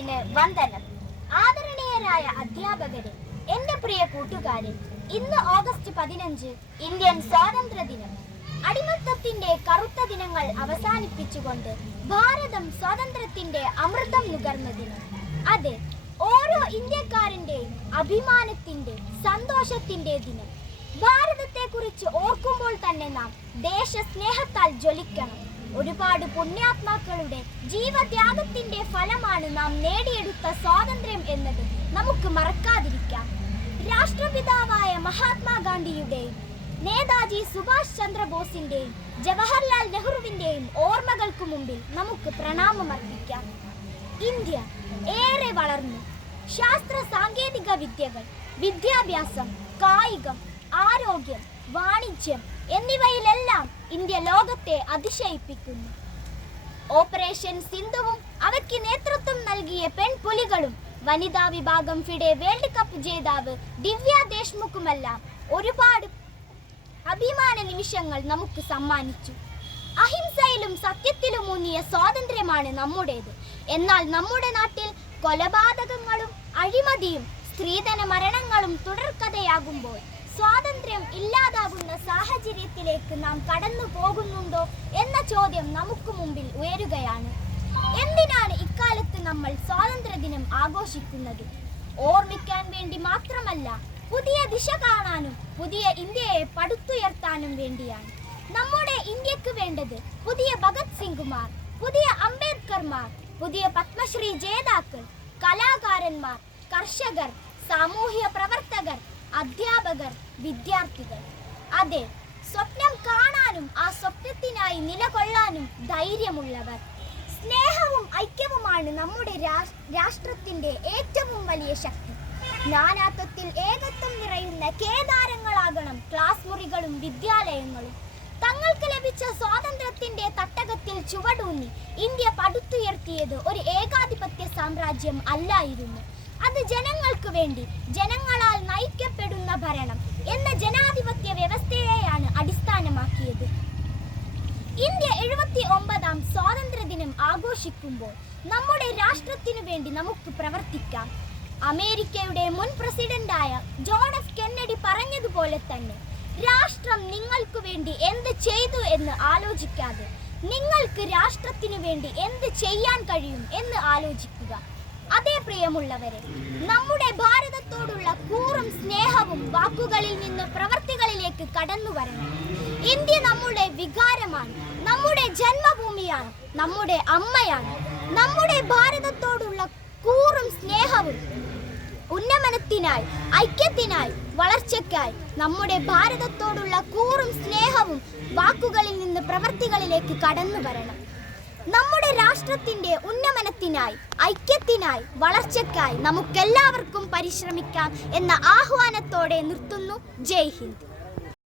ദിനത്തിന് വന്ദനം. ആദരണീയരായ അധ്യാപകരെ എന്റെ പ്രിയ കൂട്ടുകാരെ ഇന്ന് ഓഗസ്റ്റ് പതിനഞ്ച് ഇന്ത്യൻ സ്വാതന്ത്ര്യ ദിനം. അടിമത്തത്തിന്റെ കറുത്ത ദിനങ്ങൾ അവസാനിപ്പിച്ചുകൊണ്ട് ഭാരതം സ്വാതന്ത്ര്യത്തിന്റെ അമൃതം നുകർന്ന ദിനം. അതെ ഓരോ ഇന്ത്യക്കാരന്റെയും അഭിമാനത്തിന്റെ സന്തോഷത്തിന്റെ ദിനം. ഭാരതത്തെ കുറിച്ച് ഓർക്കുമ്പോൾ തന്നെ നാം ദേശസ്നേഹത്താൽ ജ്വലിക്കണം. ഒരുപാട് പുണ്യാത്മാക്കളുടെ ജീവത്യാഗത്തിന്റെ ഫലമാണ് നാം നേടിയെടുത്ത സ്വാതന്ത്ര്യം എന്നത്. നമുക്ക് മറക്കാതിരിക്കാം. രാഷ്ട്രപിതാവായ മഹാത്മാഗാന്ധിയുടെയും നേതാജി സുഭാഷ് ചന്ദ്രബോസിന്റെയും ജവഹർലാൽ നെഹ്റുവിന്റെയും ഓർമ്മകൾക്ക് മുമ്പിൽ നമുക്ക് പ്രണാമം അർപ്പിക്കാം ഇന്ത്യ ഏറെ വളർന്നു. ശാസ്ത്ര സാങ്കേതിക വിദ്യകൾ വിദ്യാഭ്യാസം കായികം ആരോഗ്യം വാണിജ്യം എന്നിവയിലെല്ലാം ഇന്ത്യ ലോകത്തെ അതിശയിപ്പിക്കുന്നു. ഓപ്പറേഷൻ സിന്ധുവും അവയ്ക്ക് നേതൃത്വം നൽകിയ പെൺപുലികളും വനിതാ വിഭാഗം ഫിഡെ വേൾഡ് കപ്പ് ജേതാവ് ദിവ്യ ദേശ്മുഖുമെല്ലാം ഒരുപാട് അഭിമാന നിമിഷങ്ങൾ നമുക്ക് സമ്മാനിച്ചു. അഹിംസയിലും സത്യത്തിലും ഊന്നിയ സ്വാതന്ത്ര്യമാണ് നമ്മുടേത്. എന്നാൽ നമ്മുടെ നാട്ടിൽ കൊലപാതകങ്ങളും അഴിമതിയും സ്ത്രീധന മരണങ്ങളും തുടർക്കഥയാകുമ്പോൾ സ്വാതന്ത്ര്യം ഇല്ലാതാകുന്ന സാഹചര്യത്തിലേക്ക് നാം കടന്നു പോകുന്നുണ്ടോ എന്ന ചോദ്യം നമുക്ക് മുമ്പിൽ ഉയരുകയാണ്. എന്തിനാണ് ഇക്കാലത്ത് നമ്മൾ സ്വാതന്ത്ര്യ ദിനം ആഘോഷിക്കുന്നത്? ഓർമ്മിക്കാൻ വേണ്ടി മാത്രമല്ല പുതിയ ദിശ കാണാനും പുതിയ ഇന്ത്യയെ പടുത്തുയർത്താനും വേണ്ടിയാണ്. നമ്മുടെ ഇന്ത്യയ്ക്ക് വേണ്ടത് പുതിയ ഭഗത് സിംഗുമാർ പുതിയ അംബേദ്കർമാർ പുതിയ പത്മശ്രീ ജേതാക്കൾ കലാകാരന്മാർ കർഷകർ സാമൂഹ്യ പ്രവർത്തകർ അധ്യാപകർ വിദ്യാർത്ഥികൾ. അതെ സ്വപ്നം കാണാനും ആ സ്വപ്നത്തിനായി നിലകൊള്ളാനും ധൈര്യമുള്ളവർ. സ്നേഹവും ഐക്യവുമാണ് നമ്മുടെ രാഷ്ട്രത്തിന്റെ ഏറ്റവും വലിയ ശക്തി. നാനാത്വത്തിൽ ഏകത്വം നിറയുന്ന കേദാരങ്ങളാകണം ക്ലാസ് മുറികളും വിദ്യാലയങ്ങളും. തങ്ങൾക്ക് ലഭിച്ച സ്വാതന്ത്ര്യത്തിന്റെ തട്ടകത്തിൽ ചുവടൂന്നി ഇന്ത്യ പടുത്തുയർത്തിയത് ഒരു ഏകാധിപത്യ സാമ്രാജ്യം അല്ലായിരുന്നു. അത് ജനങ്ങൾക്ക് വേണ്ടി ജനങ്ങളാൽ നയിക്കപ്പെടുന്ന ഭരണം എന്ന ജനാധിപത്യ വ്യവസ്ഥയെയാണ് അടിസ്ഥാനമാക്കിയത്. ഇന്ത്യ എഴുപത്തി ഒമ്പതാം സ്വാതന്ത്ര്യ ദിനം ആഘോഷിക്കുമ്പോൾ നമ്മുടെ രാഷ്ട്രത്തിനു വേണ്ടി നമുക്ക് പ്രവർത്തിക്കാം. അമേരിക്കയുടെ മുൻ പ്രസിഡന്റായ ജോൺ എഫ് കെന്നഡി പറഞ്ഞതുപോലെ തന്നെ രാഷ്ട്രം നിങ്ങൾക്ക് വേണ്ടി എന്ത് ചെയ്തു എന്ന് ആലോചിക്കാതെ നിങ്ങൾക്ക് രാഷ്ട്രത്തിനു വേണ്ടി എന്ത് ചെയ്യാൻ കഴിയും എന്ന് ആലോചിക്കുക. അതേ പ്രിയമുള്ളവരെ നമ്മുടെ ഭാരതത്തോടുള്ള കൂറും സ്നേഹവും വാക്കുകളിൽ നിന്ന് പ്രവർത്തികളിലേക്ക് കടന്നു വരണം. ഇന്ത്യ നമ്മുടെ വികാരമാണ് നമ്മുടെ ജന്മഭൂമിയാണ് നമ്മുടെ അമ്മയാണ്. നമ്മുടെ ഭാരതത്തോടുള്ള കൂറും സ്നേഹവും ഉന്നമനത്തിനായി ഐക്യത്തിനായി വളർച്ചയ്ക്കായി നമ്മുടെ ഭാരതത്തോടുള്ള കൂറും സ്നേഹവും വാക്കുകളിൽ നിന്ന് പ്രവർത്തികളിലേക്ക് കടന്നു വരണം. നമ്മുടെ രാഷ്ട്രത്തിന്റെ ഉന്നമനത്തിനായി ഐക്യത്തിനായി വളർച്ചയ്ക്കായി നമുക്കെല്ലാവർക്കും പരിശ്രമിക്കാം എന്ന ആഹ്വാനത്തോടെ നിർത്തുന്നു. ജയ് ഹിന്ദ്.